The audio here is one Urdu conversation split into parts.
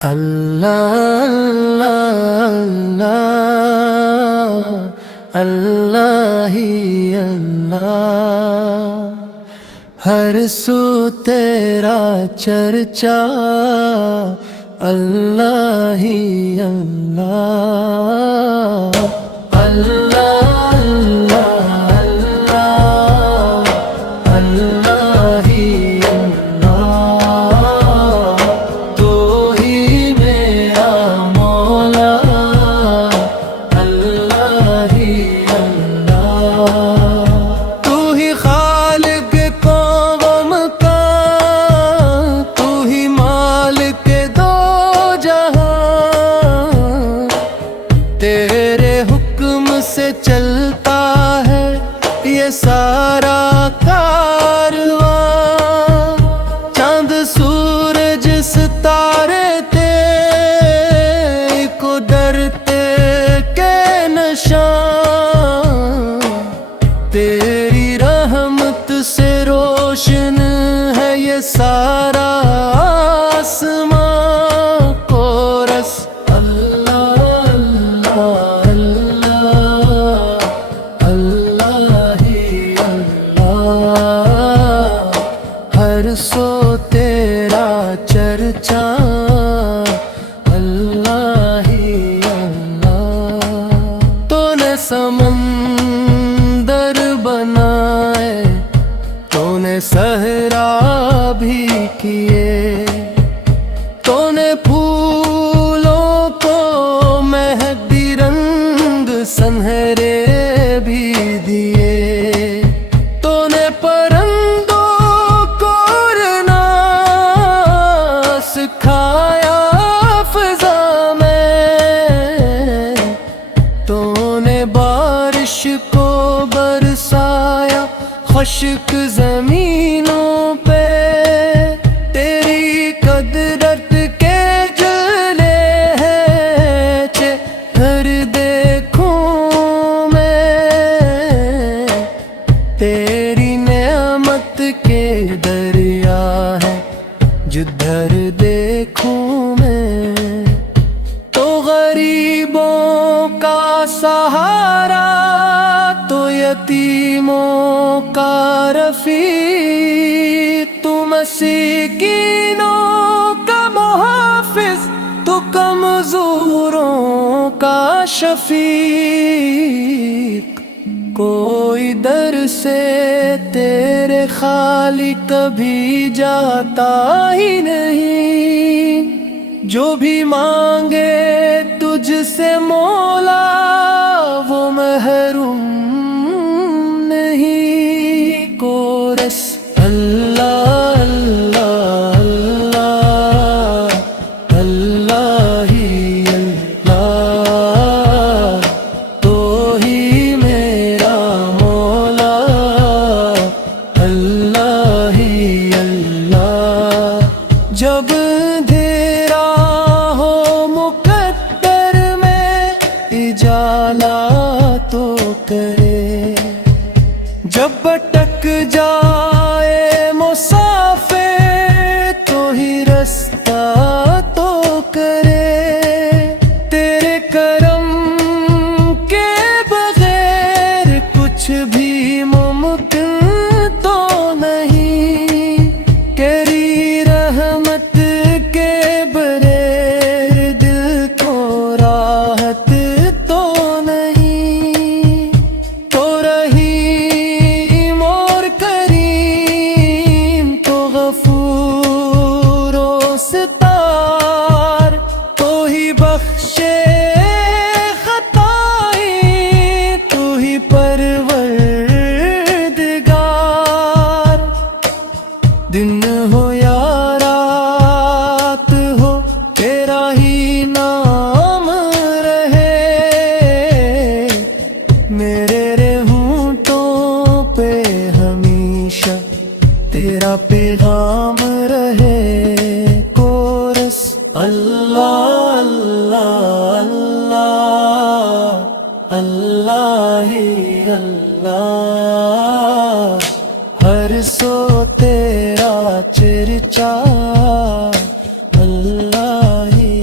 اللہ اللہ اللہ ہی اللہ، ہر سو تیرا چرچا، اللہ ہی اللہ اللہ اللہ اللہ ہی اللہ، تو ہی میرا مولا، اللہ ہی اللہ، تو ہی خالق قوم کا، تو ہی مالک دو جہاں، تیرے حکم سے چلتا ہے یہ سارا کارواں، چاند سورج ستارے کو ڈرتے کے نشان، تیری رحمت سے روشن ہے یہ سارا آسمان، کورس اللہ اللہ اللہ ہی اللہ، ہر سو تیرا چرچا، اللہ ہی اللہ، تو نے سمندر بنائے، تو نے صحرا بھی کیے، تو نے پھولوں کو مہندی رنگ سنہرے بھی دیے، تو نے پرندوں کو اڑنا سکھایا فضا میں، تو نے بارش کو برسایا خشک زمینوں پہ، تیری قدرت کے جلوے ہیں ہر دیکھوں میں، تیری نعمت کے دریا ہے جدھر دیکھوں میں، تو غریبوں کا سہارا، تو یتیموں کا رفیق، تو مسکینوں کا محافظ، تو کمزوروں کا شفیق، کوئی در سے تیرے خالی کبھی جاتا ہی نہیں، جو بھی مانگے تجھ سے مولا وہ محروم نہیں، کورس اللہ اللہ اللہ اللہ ہی اللہ، تو ہی میرا مولا، اللہ ہی اللہ، جب اندھیرا ہو مقدر میں اجالا تو کرے، جب بھٹک جائے مسافر تو ہی رستہ تو کرے، تیرے کرم کے بغیر کچھ بھی ممکن تو نہیں، تیری رحمت کے بغیر دل کو راحت تو نہیں، تو رحیم اور کریم، تو غفور و ستار، تو ہی بخشے خطائیں، تو ہی پروردگار، دن ہو یا رات ہو تیرا ہی نام رہے، میرے ہونٹوں پہ ہمیشہ تیرا پیغام رہے، کورس اللہ اللہ اللہ اللہ ہی اللہ، ہر سو تیرا چرچا، اللہ ہی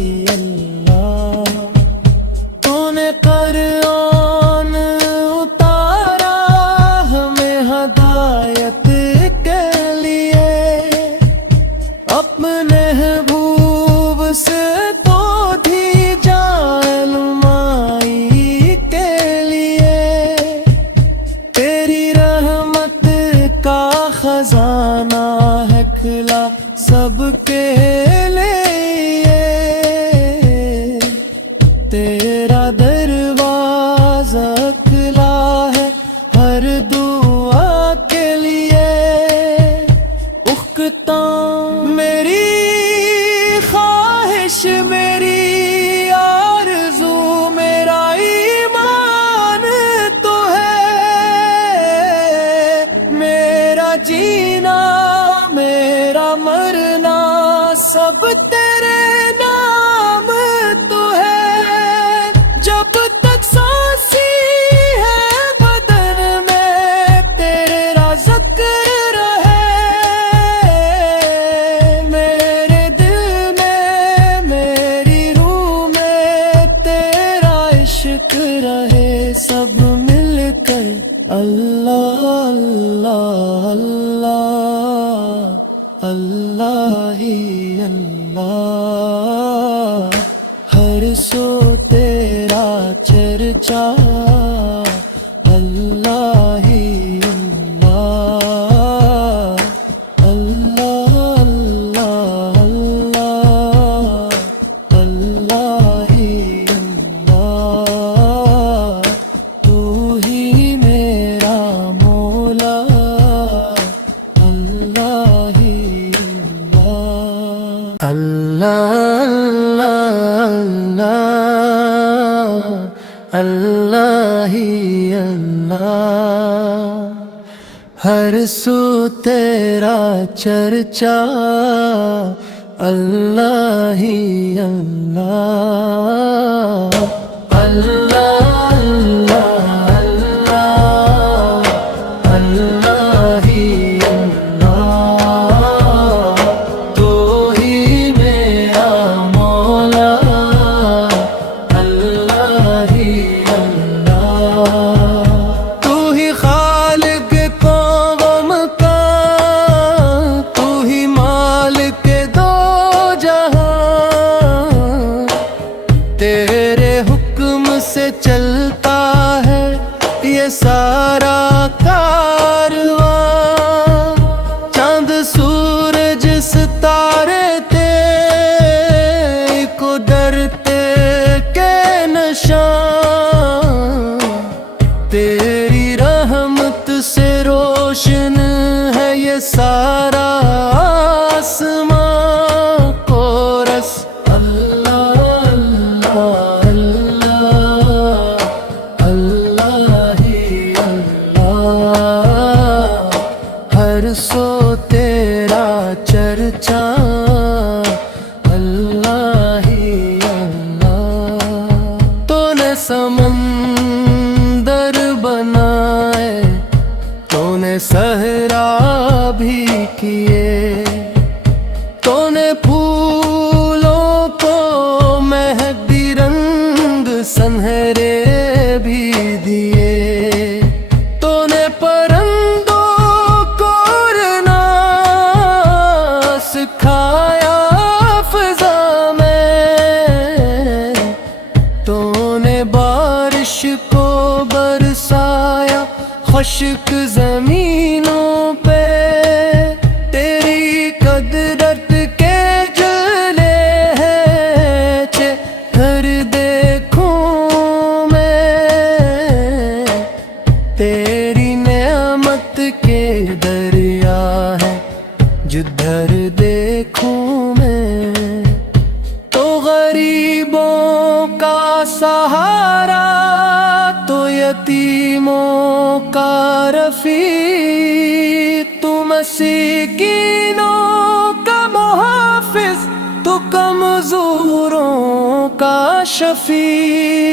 سے تو تھی جانمائی کے لیے، تیری رحمت کا خزانہ ہے کھلا سب کے لیے، تیرا دروازہ کھلا ہے ہر دعا کے لیے، اختتام میری خواہش، میری آرزو، میرا ایمان تو ہے، میرا جینا میرا مرنا سب تیرے نام تو ہے، جب تک سانسی ہے بدن میں تیرے ذکر رہے، میرے دل میں میری روح میں تیرا عشق رہے، سب مل کر اللہ اللہ اللہ اللہ ہی اللہ، ہر سو تیرا چرچا اللہ ہی اللہ، اللہ اللہ اللہ اللہ ہی اللہ، تو ہی میرا مولا اللہ ہی اللہ، اللہ اللہ اللہ ہی اللہ، ہر سو تیرا چرچا اللہ ہی اللہ، اللہ اللہ اللہ ہی اللہ، تو ہی میرا مولا اللہ ہی اللہ، تو ہی خالق قوم کا، تو ہی مالک دو جہاں، تیرے حکم سے چلتا ہے یہ سارا کارواں، چاند سورج ستارے تیرے کو ڈرتے کے نشان، تیری رحمت سے روشن ہے یہ سارا آسمان، کورس اللہ اللہ اللہ اللہ ہی اللہ، ہر سو تیرا چرچا اللہ ہی اللہ، تو نے سمندر بنائے، تو نے صحرا بھی کیے، تو نے پھولوں کو مہندی رنگ سنہرے بھی دیے، تو نے پرندوں کو اڑنا سکھایا فضا میں، تو نے بارش کو برسایا خشک زمینوں پہ، تیری قدرت کے جلوے ہیں ہر دیکھوں میں، تیری نعمت کے دریا ہے جدھر دیکھوں میں، تو غریبوں کا سہارا، تو یتیموں کا رفیق، تو مسکینوں کا محافظ، تو کمزوروں کا شفیق،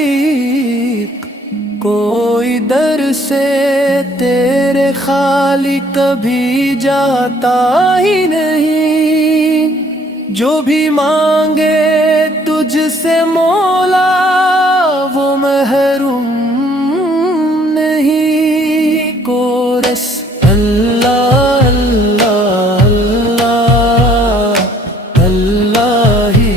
کوئی در سے تیرے خالی کبھی جاتا ہی نہیں، جو بھی مانگے تجھ سے مولا وہ محروم نہیں، کورس اللہ اللہ اللہ اللہ ہی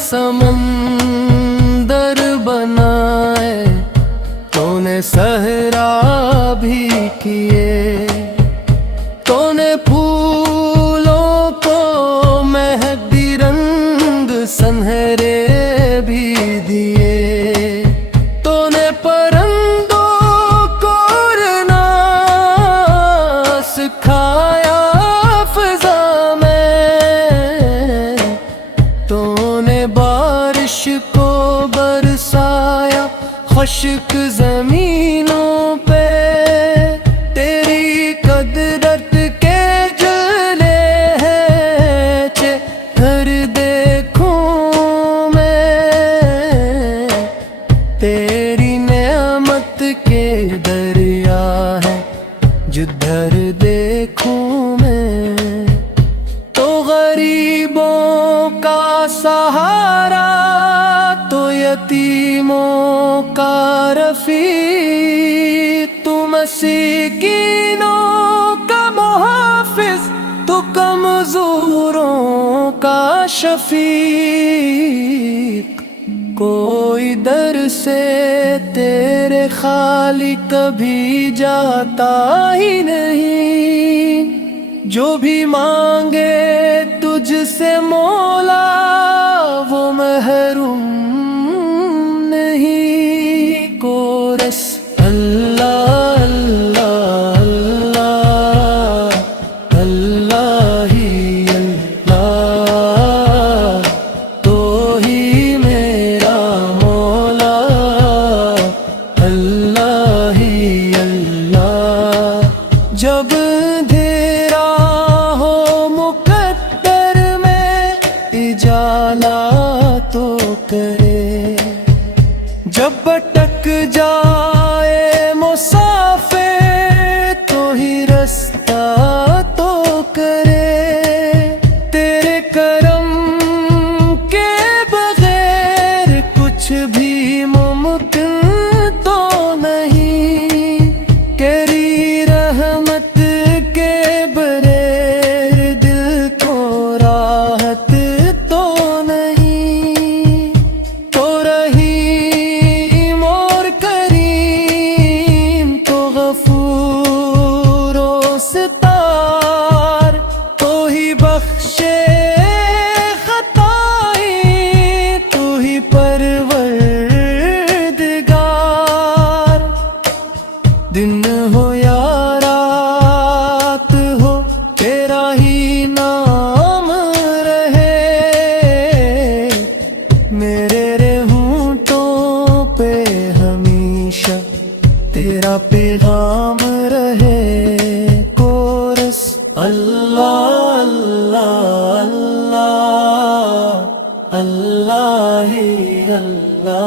سمندر بنائے، تو نے صحرا بھی کیے، تو نے پھولوں کو مہندی رنگ سنہرے بھی دیے، تو نے پرندوں کو اڑنا سکھایا فضا میں، تو نے بارش کو برسایا خشک زمینوں پہ، تیری قدرت کے جلوے ہیں ہر دیکھوں میں، تیری نعمت کے دریا ہے جدھر دیکھوں میں، تو غریبوں کا سہارا، تو یتیموں کا رفیق، تو مسکینوں کا محافظ، تو کمزوروں کا شفیق، کوئی در سے تیرے خالی کبھی جاتا ہی نہیں، جو بھی مانگے تجھ سے مولا وہ محروم نہیں۔ کورس اللہ اللہ اللہ اللہ ہی اللہ، تو ہی میرا مولا، اللہ ہی اللہ، جب اندھیرا ہو مقدر میں اجالا تو کرے، جب بھٹک جائے مسافر تو ہی رستہ تو کرے، تیرے کرم کے بغیر کچھ بھی ممکن تو نہیں، تیری رحمت کے بغیر دل کو راحت تو نہیں، تو رحیم اور کریم، تو غفور و ستار، تو ہی بخشے خطائیں، تو ہی پروردگار، دن ہو یا رات ہو تیرا ہی نام رہے، میرے ہونٹوں پہ ہمیشہ تیرا پیغام رہے۔ کورس اللہ اللہ اللہ اللہ ہی اللہ،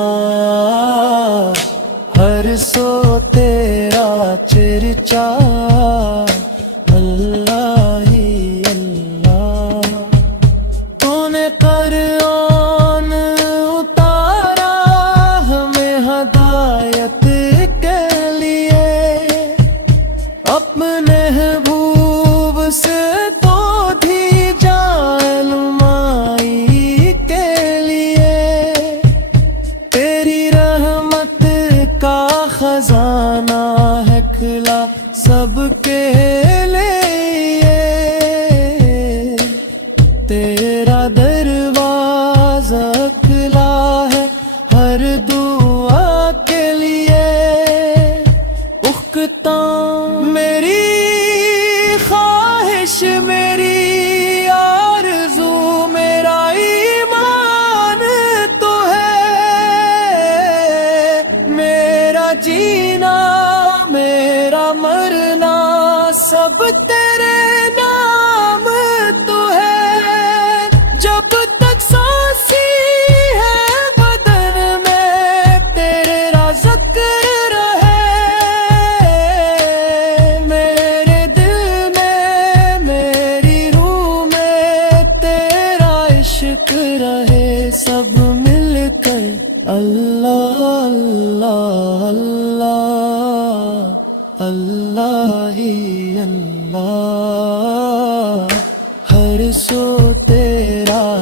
ہر سو تیرا چرچا، اللہ ہی اللہ، تو نے قرآن اتارا ہمیں ہدایت کے لیے، اپنے محبوب سے تو دی جعلمائی کے لیے، تیری رحمت کا خزانہ ہے کھلا سب کے لیے، تیرا دروازہ کھلا ہے ہر دعا کے لیے، اختتام میری خواہش، میری آرزو، میرا ایمان تو ہے، میرا جینا میرا مرنا سب تیرے نام تو ہے، جب تک سانسی ہے بدن میں تیرا ذکر رہے، میرے دل میں میری روح میں تیرا عشق رہے، سب مل کر اللہ اللہ اللہ اللہ ہی اللہ، ہر سو تیرا